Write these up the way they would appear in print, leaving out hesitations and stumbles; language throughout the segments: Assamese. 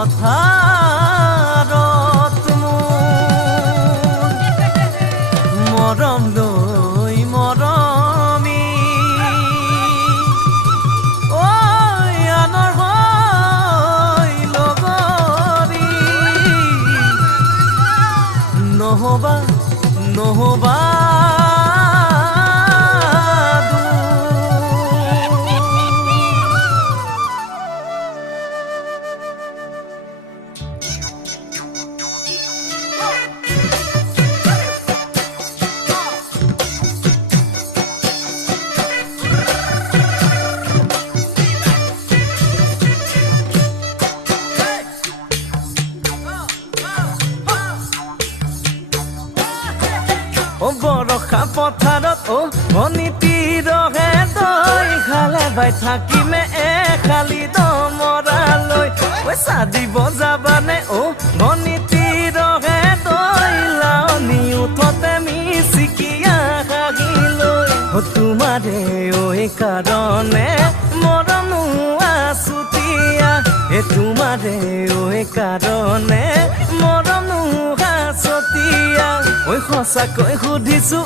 পথাৰত মৰম লৈ মৰমি আনৰ হৈ লগৰী নহবা নহবা বৰষা পথাৰত অনীতি ৰহে তই খালে বাই থাকিমে খালি দমৰালৈ পইচা দিব যাবানে অনীতি ৰহে তই লাৱনি উঠতে মিচিকিয়া হাগিলৈ তোমাৰে কাৰণে মৰমো আছুতীয়া তোমাৰে কাৰণে মৰমো আছতীয়া সঁচাকৈ সুধিছো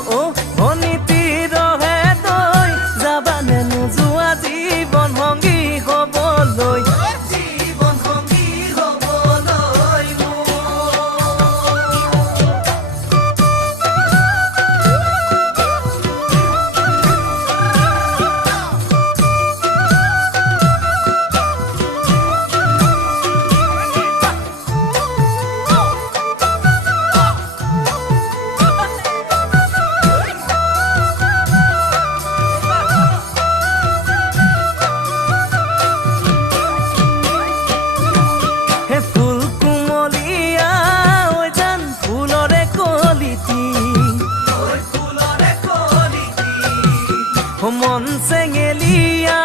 অনীতি ৰহে তই যাবানে নোযোৱা জীৱন সংগী হবলৈ জীৱন সংগী হবলৈ মন চেঙেলিয়া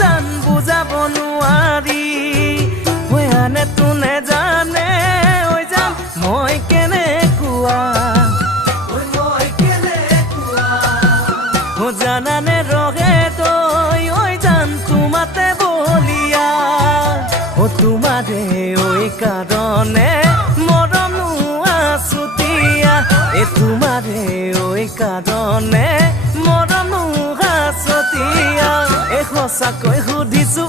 জান বুজাব নোৱাৰি আনে তোনে জানে জান মই কেনেকুৱা জানানে ৰহে তই জান তোমাতে বলিয়া তোমাৰে কাৰণে মৰমো আছুতীয়া তোমাৰে কাৰণে মৰমো সঁচাকৈ সুধিছো